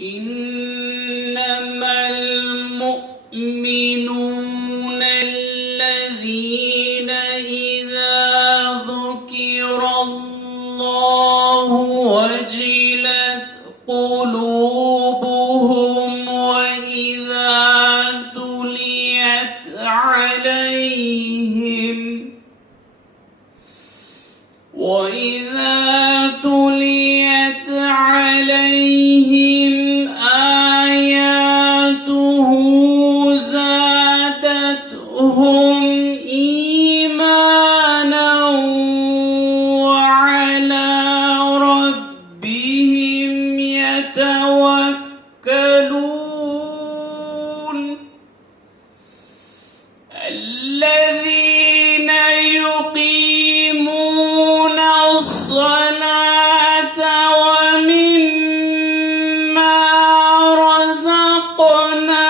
إنما المؤمنون الذين إذا ذكر الله وجلت قلوبهم وإذا تليت عليهم آياته زادتهم إيمانا وعلى ربهم يتوكلون الذين يقيمون الصلاة ومما رزقناهم